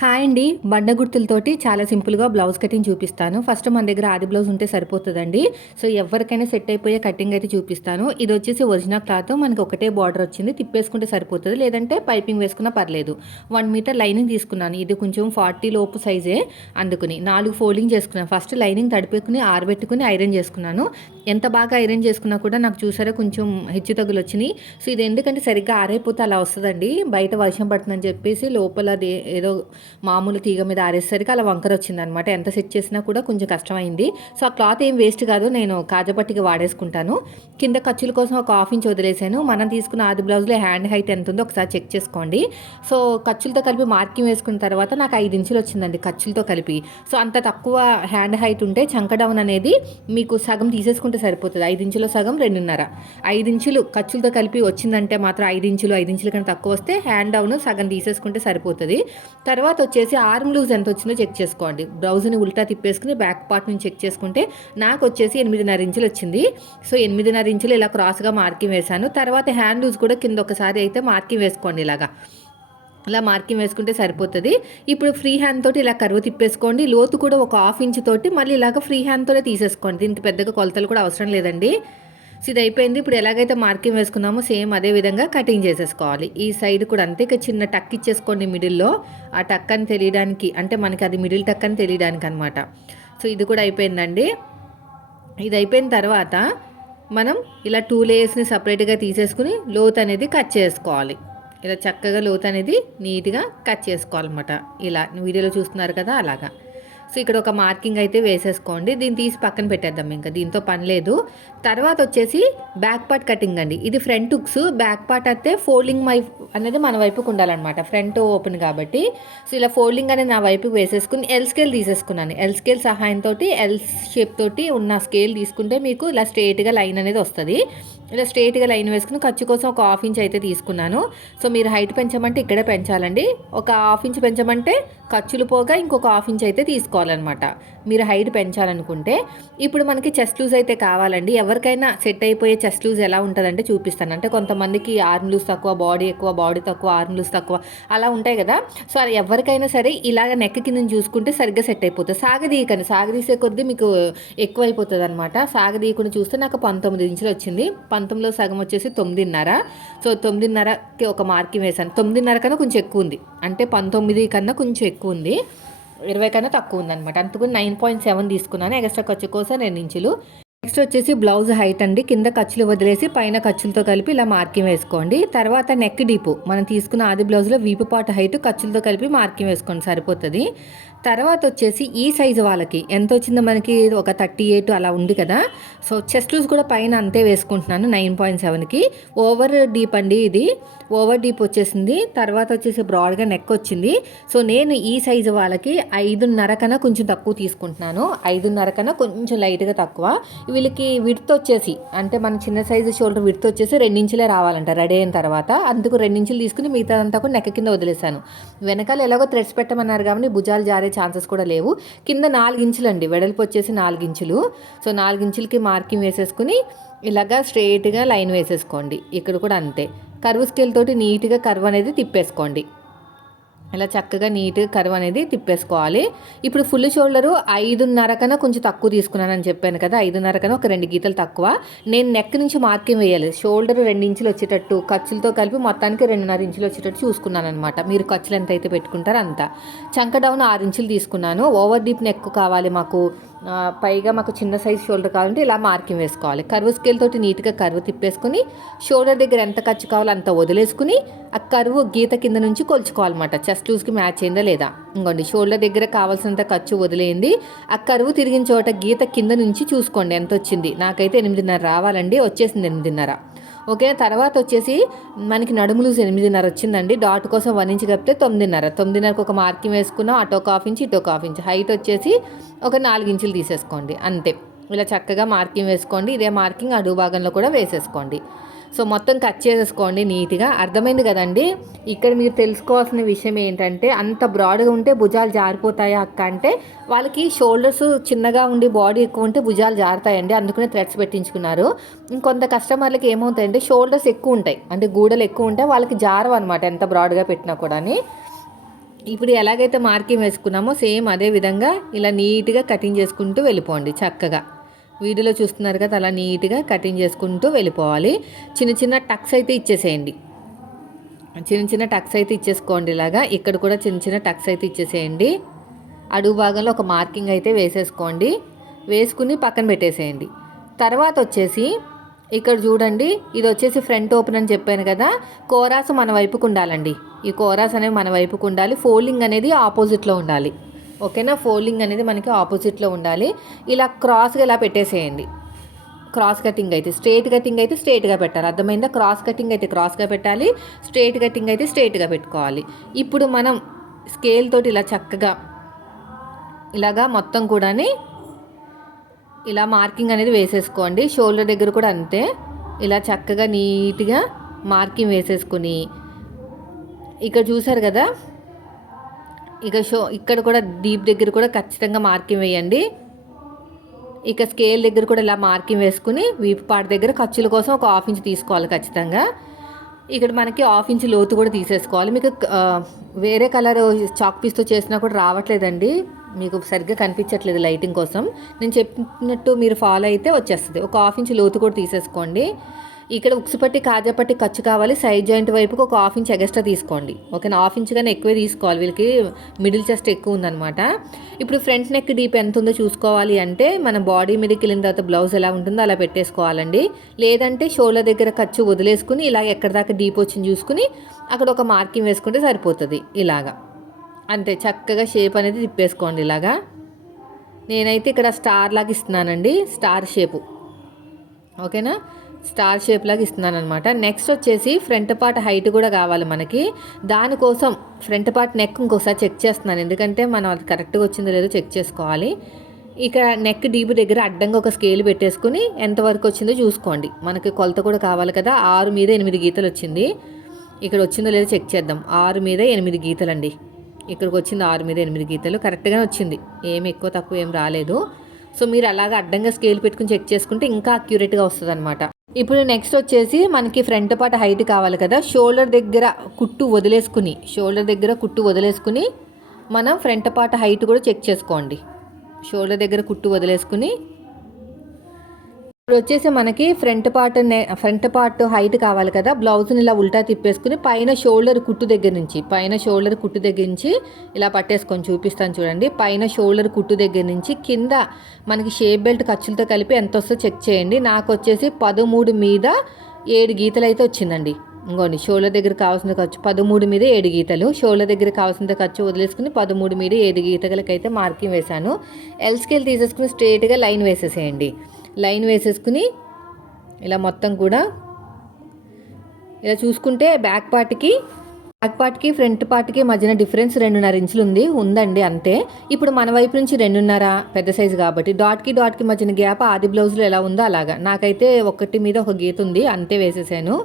Hi అండి. బండ గుర్తులతోటి చాలా సింపుల్గా బ్లౌజ్ కటింగ్ చూపిస్తాను. ఫస్ట్ మన దగ్గర ఆది బ్లౌజ్ ఉంటే సరిపోతుందండి. సో ఎవరికైనా సెట్ అయిపోయే కటింగ్ అయితే చూపిస్తాను. ఇది వచ్చేసి ఒరిజినల్ క్లాత్. మనకి ఒకటే బార్డర్ వచ్చింది. తిప్పేసుకుంటే సరిపోతుంది. లేదంటే పైపింగ్ వేసుకున్నా పర్లేదు. వన్ మీటర్ లైనింగ్ తీసుకున్నాను. ఇది కొంచెం ఫార్టీ లోపు సైజే అందుకుని. నాలుగు ఫోల్డింగ్ చేసుకున్నాను. ఫస్ట్ లైనింగ్ తడిపెట్టుకుని ఆరబెట్టుకుని ఐరన్ చేసుకున్నాను. ఎంత బాగా ఐరన్ చేసుకున్నా కూడా నాకు చూసారా కొంచెం హెచ్చు తగ్గులు వచ్చినాయి. సో ఇది ఎందుకంటే సరిగ్గా ఆరైపోతే అలా వస్తుందండి. బయట వర్షం పడుతుందని చెప్పేసి లోపల అది ఏదో మామూలు తీగ మీద ఆరేసరికి అలా వంకర వచ్చింది అనమాట ఎంత సెట్ చేసినా కూడా కొంచెం కష్టమైంది. సో ఆ క్లాత్ ఏం వేస్ట్ కాదు. నేను కాజపట్టికి వాడేసుకుంటాను. కింద ఖర్చుల కోసం ఒక హాఫ్ ఇంచ్ వదిలేసాను. మనం తీసుకున్న ఆది బ్లౌజ్లో హ్యాండ్ హైట్ ఎంత ఉందో ఒకసారి చెక్ చేసుకోండి. సో ఖర్చులతో కలిపి మార్కింగ్ వేసుకున్న తర్వాత నాకు ఐదు ఇంచులు వచ్చిందండి ఖర్చులతో కలిపి. సో అంత తక్కువ హ్యాండ్ హైట్ ఉంటే చంక డౌన్ అనేది మీకు సగం తీసేసుకుంటే సరిపోతుంది. ఐదు ఇంచుల సగం రెండున్నర. ఐదు ఇంచులు ఖర్చులతో కలిపి వచ్చిందంటే మాత్రం ఐదు ఇంచులు ఐదు ఇంచుల కన్నా తక్కువ వస్తే హ్యాండ్ డౌన్ సగం తీసేసుకుంటే సరిపోతుంది. తర్వాత వచ్చేసి ఆర్మ్ లూజ్ ఎంత వచ్చిందో చెక్ చేసుకోండి. బ్లౌజ్ని ఉల్టా తిప్పేసుకుని బ్యాక్ పార్ట్ నుంచి చెక్ చేసుకుంటే నాకు వచ్చేసి ఎనిమిదిన్నర ఇంచులు వచ్చింది. సో ఎనిమిదిన్నర ఇంచులు ఇలా క్రాస్గా మార్కింగ్ వేశాను. తర్వాత హ్యాండ్ లూజ్ కూడా కింద ఒకసారి అయితే మార్కింగ్ వేసుకోండి ఇలాగా. ఇలా మార్కింగ్ వేసుకుంటే సరిపోతుంది. ఇప్పుడు ఫ్రీ హ్యాండ్ తోటి ఇలా కరువు తిప్పేసుకోండి. లోతు కూడా ఒక హాఫ్ ఇంచ్ తోటి మళ్ళీ ఇలాగ ఫ్రీ హ్యాండ్తోనే తీసేసుకోండి. దీనికి పెద్దగా కొలతలు కూడా అవసరం లేదండి. సో ఇది అయిపోయింది. ఇప్పుడు ఎలాగైతే మార్కింగ్ వేసుకున్నామో సేమ్ అదే విధంగా కటింగ్ చేసేసుకోవాలి. ఈ సైడ్ కూడా అంతే. చిన్న టక్ ఇచ్చేసుకోండి మిడిల్లో. ఆ టక్ అని తెలియడానికి అంటే మనకి అది మిడిల్ టక్ అని తెలియడానికి అనమాట సో ఇది కూడా అయిపోయిందండి. ఇది అయిపోయిన తర్వాత మనం ఇలా టూ లేయర్స్ని సపరేట్గా తీసేసుకుని లోత్ అనేది కట్ చేసుకోవాలి. ఇలా చక్కగా లోతు అనేది నీట్గా కట్ చేసుకోవాలన్నమాట. ఇలా వీడియోలో చూస్తున్నారు కదా అలాగా. సో ఇక్కడ ఒక మార్కింగ్ అయితే వేసేసుకోండి. దీన్ని తీసి పక్కన పెట్టేద్దాం ఇంకా. దీంతో పని లేదు. తర్వాత వచ్చేసి బ్యాక్ పార్ట్ కటింగ్ అండి. ఇది ఫ్రంట్ హుక్స్. బ్యాక్ పార్ట్ అయితే ఫోల్డింగ్ మై అనేది మన వైపుకు ఉండాలన్నమాట. ఫ్రంట్ ఓపెన్ కాబట్టి. సో ఇలా ఫోల్డింగ్ అనేది నా వైపుకి వేసేసుకుని ఎల్ స్కేల్ తీసేసుకున్నాను. ఎల్ స్కేల్ సహాయంతో ఎల్ షేప్ తోటి ఉన్న స్కేల్ తీసుకుంటే మీకు ఇలా స్ట్రేట్గా లైన్ అనేది వస్తుంది. ఇలా స్ట్రేట్గా లైన్ వేసుకుని ఖర్చు కోసం ఒక హాఫ్ ఇంచ్ అయితే తీసుకున్నాను. సో మీరు హైట్ పెంచమంటే ఇక్కడే పెంచాలండి. ఒక హాఫ్ ఇంచ్ పెంచమంటే ఖర్చులు పోగా ఇంకొక హాఫ్ ఇంచ్ అయితే తీసుకోవాలన్నమాట. మీరు హైట్ పెంచాలనుకుంటే. ఇప్పుడు మనకి చెస్ట్ లూజ్ అయితే కావాలండి. ఎవరికైనా సెట్ అయిపోయే చెస్ట్ లూజ్ ఎలా ఉంటుందంటే చూపిస్తాను. అంటే కొంతమందికి ఆర్మ్ లూజ్ తక్కువ బాడీ ఎక్కువ బాడీ తక్కువ ఆర్మ్ లూజ్ తక్కువ అలా ఉంటాయి కదా. సో అది ఎవరికైనా సరే ఇలాగ నెక్ కింద చూసుకుంటే సరిగ్గా సెట్ అయిపోతుంది. సాగదీయకండి సాగదీసే కొద్దీ మీకు ఎక్కువ అయిపోతుంది అనమాట సాగదీయకుండా చూస్తే నాకు పంతొమ్మిది ఇంచులు వచ్చింది. పంతొమ్మిదిలో సగం వచ్చేసి తొమ్మిదిన్నర. సో తొమ్మిదిన్నరకి ఒక మార్కింగ్ వేసాను తొమ్మిదిన్నర కన్నా కొంచెం ఎక్కువ ఉంది. అంటే పంతొమ్మిది కన్నా కొంచెం ఎక్కువ ఉంది. ఇరవై కన్నా తక్కువ ఉందన్నమాట. అందుకు నైన్ పాయింట్ సెవెన్ తీసుకున్నాను. ఎక్స్ట్రా ఖర్చు కోసం రెండు ఇంచులు. నెక్స్ట్ వచ్చేసి బ్లౌజ్ హైట్ అండి. కింద ఖర్చులు వదిలేసి పైన ఖర్చులతో కలిపి ఇలా మార్కింగ్ వేసుకోండి. తర్వాత నెక్ డీపు. మనం తీసుకున్న ఆది బ్లౌజ్లో వీపు పాటు హైట్ ఖర్చులతో కలిపి మార్కింగ్ వేసుకోండి. సరిపోతుంది. తర్వాత వచ్చేసి ఈ సైజు వాళ్ళకి. ఎంత వచ్చిందో మనకి ఒక థర్టీ ఎయిట్ అలా ఉంది కదా. సో చెస్ట్ లూజ్ కూడా పైన అంతే వేసుకుంటున్నాను నైన్ పాయింట్ సెవెన్కి ఓవర్ డీప్ అండి ఇది. ఓవర్ డీప్ వచ్చేసింది. తర్వాత వచ్చేసి బ్రాడ్గా నెక్ వచ్చింది. సో నేను ఈ సైజు వాళ్ళకి ఐదున్నర కన్నా కొంచెం తక్కువ తీసుకుంటున్నాను. ఐదున్నర కన్నా కొంచెం లైట్గా తక్కువ. వీళ్ళకి విడత్ వచ్చేసి అంటే మన చిన్న సైజు షోల్డర్ విడత్ వచ్చేసి రెండించులే రావాలంట రెడీ అయిన తర్వాత. అందుకు రెండించులు తీసుకుని మిగతాదంతా కూడా నెక్క కింద వదిలేశాను. వెనకాల ఎలాగో థ్రెడ్స్ పెట్టమన్నారు కాబట్టి భుజాలు జారే ఛాన్సెస్ కూడా లేవు. కింద నాలుగించులు అండి వెడల్పు వచ్చేసి నాలుగించులు. సో నాలుగించులకి మార్కింగ్ వేసేసుకుని ఇలాగా స్ట్రైట్గా లైన్ వేసేసుకోండి. ఇక్కడ కూడా అంతే. కర్వ్ స్కేల్ తోటి నీట్గా కర్వ్ అనేది తిప్పేసుకోండి. ఇలా చక్కగా నీట్గా కర్వ్ అనేది తిప్పేసుకోవాలి. ఇప్పుడు ఫుల్ షోల్డరు ఐదున్నర కన్నా కొంచెం తక్కువ తీసుకున్నానని చెప్పాను కదా ఐదున్నర కన్నా ఒక రెండు గీతలు తక్కువ. నేను నెక్ నుంచి మార్కింగ్ వేయాలి? షోల్డర్ రెండు ఇంచులు వచ్చేటట్టు ఖర్చులతో కలిపి మొత్తానికి రెండున్నర ఇంచులు వచ్చేటట్టు చూసుకున్నాను అనమాట మీరు ఖర్చులు ఎంత అయితే పెట్టుకుంటారో అంత. చంక డౌన్ ఆరు ఇంచులు తీసుకున్నాను. ఓవర్ డీప్ నెక్ కావాలి మాకు. పైగా మాకు చిన్న సైజ్ షోల్డర్ కావాలంటే ఇలా మార్కింగ్ వేసుకోవాలి. కరువు స్కేల్ తోటి నీట్గా కరువు తిప్పేసుకుని షోల్డర్ దగ్గర ఎంత ఖర్చు కావాలో అంత వదిలేసుకుని ఆ కరువు గీత కింద నుంచి కొలుచుకోవాలన్నమాట. చెస్ట్ లూజ్కి మ్యాచ్ అయిందా లేదా? ఇంకోండి షోల్డర్ దగ్గర కావాల్సినంత ఖర్చు వదిలేయండి. ఆ కరువు తిరిగిన చోట గీత కింద నుంచి చూసుకోండి ఎంత వచ్చింది? నాకైతే ఎనిమిదిన్నర రావాలండి వచ్చేసింది ఎనిమిదిన్నర. ఓకే తర్వాత వచ్చేసి మనకి నడుము లూజ్ ఎనిమిదిన్నర వచ్చిందండి. డాట్ కోసం వన్ ఇంచ్ కప్పితే తొమ్మిదిన్నర. తొమ్మిదిన్నరకు ఒక మార్కింగ్ వేసుకున్నాం. అటో ఒక హాఫ్ ఇంచ్ ఇటో ఒక హాఫ్ ఇంచ్. హైట్ వచ్చేసి ఒక నాలుగు ఇంచులు తీసేసుకోండి. అంతే. ఇలా చక్కగా మార్కింగ్ వేసుకోండి. ఇదే మార్కింగ్ అడుగు భాగంలో కూడా వేసేసుకోండి. సో మొత్తం కట్ చేసేసుకోండి నీట్గా. అర్థమైంది కదండి? ఇక్కడ మీరు తెలుసుకోవాల్సిన విషయం ఏంటంటే అంత బ్రాడ్గా ఉంటే భుజాలు జారిపోతాయా అక్క అంటే వాళ్ళకి షోల్డర్స్ చిన్నగా ఉండి బాడీ ఎక్కువ ఉంటే భుజాలు జారుతాయండి. అందుకనే థ్రెడ్స్ పెట్టించుకున్నారు. ఇంకొంత కస్టమర్లకి ఏమవుతాయంటే షోల్డర్స్ ఎక్కువ ఉంటాయి. అంటే గూడలు ఎక్కువ ఉంటాయి వాళ్ళకి జారవు అనమాట ఎంత బ్రాడ్గా పెట్టినా కూడా ఇప్పుడు ఎలాగైతే మార్కింగ్ వేసుకున్నామో సేమ్ అదే విధంగా ఇలా నీట్గా కటింగ్ చేసుకుంటూ వెళ్ళిపోండి చక్కగా. వీడియోలో చూస్తున్నారు కదా అలా నీట్గా కటింగ్ చేసుకుంటూ వెళ్ళిపోవాలి. చిన్న చిన్న టక్స్ అయితే ఇచ్చేసేయండి. చిన్న చిన్న టక్స్ అయితే ఇచ్చేసుకోండి ఇలాగా. ఇక్కడ కూడా చిన్న చిన్న టక్స్ అయితే ఇచ్చేసేయండి. అడుగు భాగంలో ఒక మార్కింగ్ అయితే వేసేసుకోండి. వేసుకుని పక్కన పెట్టేసేయండి. తర్వాత వచ్చేసి ఇక్కడ చూడండి ఇది వచ్చేసి ఫ్రంట్ ఓపెన్ అని చెప్పాను కదా. కోరాస్ మన వైపుకు ఉండాలండి. ఈ కోరాస్ అనేవి మన వైపుకు ఉండాలి. ఫోల్డింగ్ అనేది ఆపోజిట్లో ఉండాలి. ఓకేనా? ఫోల్డింగ్ అనేది మనకి ఆపోజిట్లో ఉండాలి. ఇలా క్రాస్గా ఇలా పెట్టేసేయండి. క్రాస్ కటింగ్ అయితే స్ట్రేట్ కటింగ్ అయితే స్ట్రేట్గా పెట్టాలి. అర్థమైందా? క్రాస్ కటింగ్ అయితే క్రాస్గా పెట్టాలి స్ట్రేట్ కటింగ్ అయితే స్ట్రేట్గా పెట్టుకోవాలి. ఇప్పుడు మనం స్కేల్ తోటి ఇలా చక్కగా ఇలాగా మొత్తం కూడాని ఇలా మార్కింగ్ అనేది వేసేసుకోండి. షోల్డర్ దగ్గర కూడా అంతే. ఇలా చక్కగా నీట్గా మార్కింగ్ వేసేసుకుని ఇక్కడ చూసారు కదా? ఇక షో ఇక్కడ కూడా డీప్ దగ్గర కూడా ఖచ్చితంగా మార్కింగ్ వేయండి. ఇక స్కేల్ దగ్గర కూడా ఇలా మార్కింగ్ వేసుకుని వీపు పాటు దగ్గర ఖర్చుల కోసం ఒక హాఫ్ ఇంచ్ తీసుకోవాలి ఖచ్చితంగా. ఇక్కడ మనకి హాఫ్ ఇంచ్ లోతు కూడా తీసేసుకోవాలి. మీకు వేరే కలర్ చాక్ పీస్తో చేసినా కూడా రావట్లేదండి. మీకు సరిగ్గా కనిపించట్లేదు లైటింగ్ కోసం. నేను చెప్పినట్టు మీరు ఫాలో అయితే వచ్చేస్తుంది. ఒక హాఫ్ ఇంచ్ లోతు కూడా తీసేసుకోండి. ఇక్కడ ఉక్సుపట్టి పట్టి కాజా పట్టి ఖర్చు కావాలి. సైడ్ జాయింట్ వైపుకి ఒక హాఫ్ ఇంచ్ ఎగస్ట్రా తీసుకోండి. ఓకే హాఫ్ ఇంచ్ కానీ ఎక్కువే తీసుకోవాలి. వీళ్ళకి మిడిల్ చెస్ట్ ఎక్కువ ఉందన్నమాట. ఇప్పుడు ఫ్రంట్ నెక్ డీప్ ఎంత ఉందో చూసుకోవాలి అంటే మన బాడీ మీదకి వెళ్ళిన తర్వాత బ్లౌజ్ ఎలా ఉంటుందో అలా పెట్టేసుకోవాలండి. లేదంటే షోల్డర్ దగ్గర ఖర్చు వదిలేసుకుని ఇలా ఎక్కడి దాకా డీప్ వచ్చింది చూసుకుని అక్కడ ఒక మార్కింగ్ వేసుకుంటే సరిపోతుంది. ఇలాగా. అంతే చక్కగా షేప్ అనేది తిప్పేసుకోండి ఇలాగా. నేనైతే ఇక్కడ స్టార్ లాగా ఇస్తున్నానండి. Star shape. ఓకేనా? స్టార్ షేప్ లాగా ఇస్తున్నాను అనమాట నెక్స్ట్ వచ్చేసి ఫ్రంట్ పార్ట్ హైట్ కూడా కావాలి మనకి. దానికోసం ఫ్రంట్ పార్ట్ నెక్ ఇంకోసారి చెక్ చేస్తున్నాను. ఎందుకంటే మనం అది కరెక్ట్గా వచ్చిందో లేదో చెక్ చేసుకోవాలి. ఇక నెక్ డీప్ దగ్గర అడ్డంగా ఒక స్కేల్ పెట్టేసుకుని ఎంతవరకు వచ్చిందో చూసుకోండి. మనకి కొలత కూడా కావాలి కదా. ఆరు మీద ఎనిమిది గీతలు వచ్చింది. ఇక్కడ వచ్చిందో లేదో చెక్ చేద్దాం. ఆరు మీద ఎనిమిది గీతలు అండి ఇక్కడికి వచ్చింది ఆరు మీద ఎనిమిది గీతలు. కరెక్ట్గానే వచ్చింది. ఏం ఎక్కువ తక్కువ ఏం రాలేదు. సో మీరు అలాగ అడ్డంగా స్కేల్ పెట్టుకుని చెక్ చేసుకుంటే ఇంకా అక్యురేట్గా వస్తుంది అనమాట ఇప్పుడు నెక్స్ట్ వచ్చేసి మనకి ఫ్రంట్ పార్ట్ హైట్ కావాలి కదా. షోల్డర్ దగ్గర కుట్టు వదిలేసుకుని షోల్డర్ దగ్గర కుట్టు వదిలేసుకుని మనం ఫ్రంట్ పార్ట్ హైట్ కూడా చెక్ చేసుకోండి. షోల్డర్ దగ్గర కుట్టు వదిలేసుకుని ఇప్పుడు వచ్చేసి మనకి front part front part height కావాలి కదా బ్లౌజ్ని ఇలా ఉల్టా తిప్పేసుకుని పైన షోల్డర్ కుట్టు దగ్గర నుంచి పైన షోల్డర్ కుట్టు దగ్గర నుంచి ఇలా పట్టేసుకొని చూపిస్తాను చూడండి. పైన షోల్డర్ కుట్టు దగ్గర నుంచి కింద మనకి షేప్ బెల్ట్ ఖర్చులతో కలిపి ఎంత వస్తుందో చెక్ చేయండి. నాకు వచ్చేసి పదమూడు మీద ఏడు గీతలు అయితే వచ్చిందండి. ఇంకోండి షోల్డర్ దగ్గర కావాల్సిన ఖర్చు పదమూడు మీద ఏడు గీతలు షోల్డర్ దగ్గర కావాల్సిన ఖర్చు వదిలేసుకుని పదమూడు మీద ఏడు గీతలకైతే మార్కింగ్ వేశాను. ఎల్ స్కేల్ తీసేసుకుని స్ట్రేట్గా లైన్ వేసేసేయండి. లైన్ వేసేసుకుని ఇలా మొత్తం కూడా ఇలా చూసుకుంటే బ్యాక్ పార్ట్కి బ్యాక్ పార్ట్కి ఫ్రంట్ పార్ట్కి మధ్యన డిఫరెన్స్ రెండున్నర ఇంచులు ఉంది ఉందండి అంతే. ఇప్పుడు మన వైపు నుంచి రెండున్నర పెద్ద సైజు కాబట్టి డాట్కి డాట్కి మధ్యన గ్యాప్ ఆది బ్లౌజ్లో ఎలా ఉందో అలాగా. నాకైతే ఒకటి మీద ఒక గీత ఉంది అంతే వేసేసాను.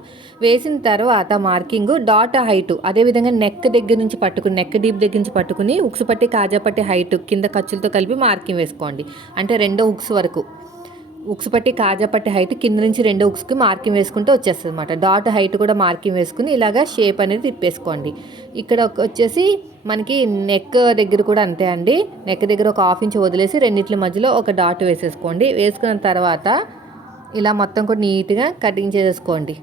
వేసిన తర్వాత మార్కింగ్ డాట్ హైట్ అదేవిధంగా నెక్ దగ్గర నుంచి పట్టుకుని నెక్ డీప్ దగ్గర నుంచి పట్టుకుని ఉక్స్ పట్టి కాజా పట్టి హైట్ కింద ఖర్చులతో కలిపి మార్కింగ్ వేసుకోండి. అంటే రెండో ఉక్స్ వరకు. ఉక్స్ పట్టి కాజా పట్టి హైట్ కింద నుంచి రెండో ఉక్స్కి మార్కింగ్ వేసుకుంటే వచ్చేస్తుంది అనమాట డాట్ హైట్ కూడా మార్కింగ్ వేసుకుని ఇలాగా షేప్ అనేది తిప్పేసుకోండి. ఇక్కడ వచ్చేసి మనకి నెక్ దగ్గర కూడా అంతే అండి. నెక్ దగ్గర ఒక హాఫ్ ఇంచ్ వదిలేసి రెండింటి మధ్యలో ఒక డాట్ వేసేసుకోండి. వేసుకున్న తర్వాత ఇలా మొత్తం కూడా నీట్గా కటింగ్ చేసేసుకోండి.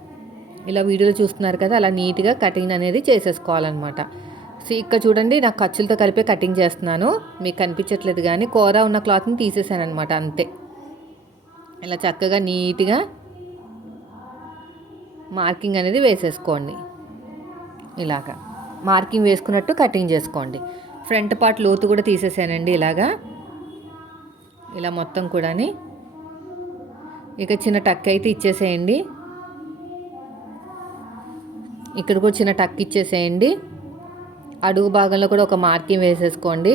ఇలా వీడియోలో చూస్తున్నారు కదా అలా నీట్గా కటింగ్ అనేది చేసేసుకోవాలన్నమాట. సో ఇక్కడ చూడండి నాకు ఖర్చులతో కలిపే కటింగ్ చేస్తున్నాను. మీకు కనిపించట్లేదు కానీ కూర ఉన్న క్లాత్ని తీసేసాను అనమాట అంతే. ఇలా చక్కగా నీట్గా మార్కింగ్ అనేది వేసేసుకోండి. ఇలాగా మార్కింగ్ వేసుకున్నట్టు కటింగ్ చేసుకోండి. ఫ్రంట్ పార్ట్ లోతు కూడా తీసేసానండి ఇలాగా. ఇలా మొత్తం కూడాని ఇక చిన్న టక్ అయితే ఇచ్చేసేయండి. ఇక్కడ కూడా చిన్న టక్ ఇచ్చేసేయండి. అడుగు భాగంలో కూడా ఒక మార్కింగ్ వేసేసుకోండి.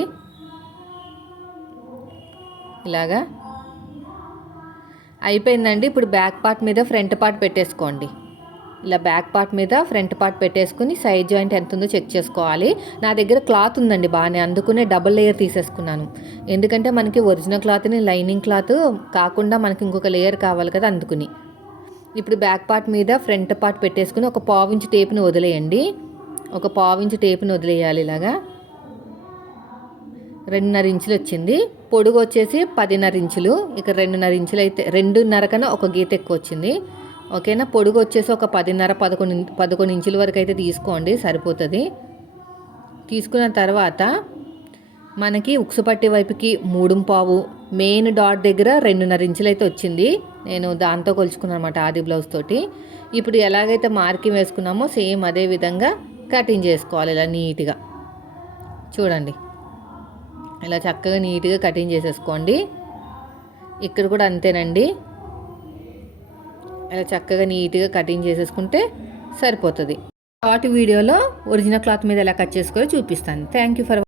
ఇలాగా అయిపోయిందండి. ఇప్పుడు బ్యాక్ పార్ట్ మీద ఫ్రంట్ పార్ట్ పెట్టేసుకోండి. ఇలా బ్యాక్ పార్ట్ మీద ఫ్రంట్ పార్ట్ పెట్టేసుకుని సైడ్ జాయింట్ ఎంత ఉందో చెక్ చేసుకోవాలి. నా దగ్గర క్లాత్ ఉందండి బాగానే అందుకునే డబుల్ లేయర్ తీసేసుకున్నాను. ఎందుకంటే మనకి ఒరిజినల్ క్లాత్ని లైనింగ్ క్లాత్ కాకుండా మనకి ఇంకొక లేయర్ కావాలి కదా అందుకుని. ఇప్పుడు బ్యాక్ పార్ట్ మీద ఫ్రంట్ పార్ట్ పెట్టేసుకుని ఒక పావించి టేప్ని వదిలేయండి. ఒక పావించి టేప్ని వదిలేయాలి ఇలాగా. రెండున్నర ఇంచులు వచ్చింది పొడుగు వచ్చేసి పదిన్నర ఇంచులు. ఇక రెండున్నర ఇంచులు అయితే రెండున్నర కన్నా ఒక గీత ఎక్కువ వచ్చింది ఓకేనా? పొడుగు వచ్చేసి ఒక పదిన్నర పదకొండు పదకొండు ఇంచుల వరకు అయితే తీసుకోండి సరిపోతుంది. తీసుకున్న తర్వాత మనకి ఉక్సుపట్టి వైపుకి మూడు పావు మెయిన్ డాట్ దగ్గర రెండున్నర ఇంచులు అయితే వచ్చింది. నేను దాంతో కొలుచుకున్నాను అనమాట ఆది బ్లౌజ్ తోటి. ఇప్పుడు ఎలాగైతే మార్కింగ్ వేసుకున్నామో సేమ్ అదే విధంగా కటింగ్ చేసుకోవాలి ఇలా నీట్గా. చూడండి. ఇలా చక్కగా నీట్గా కటింగ్ చేసేసుకోండి. ఇక్కడ కూడా అంతేనండి. ఇలా చక్కగా నీట్గా కటింగ్ చేసేసుకుంటే సరిపోతుంది. షార్ట్ వీడియోలో ఒరిజినల్ క్లాత్ మీద ఎలా కట్ చేసుకోవాలో చూపిస్తాను. Thank you for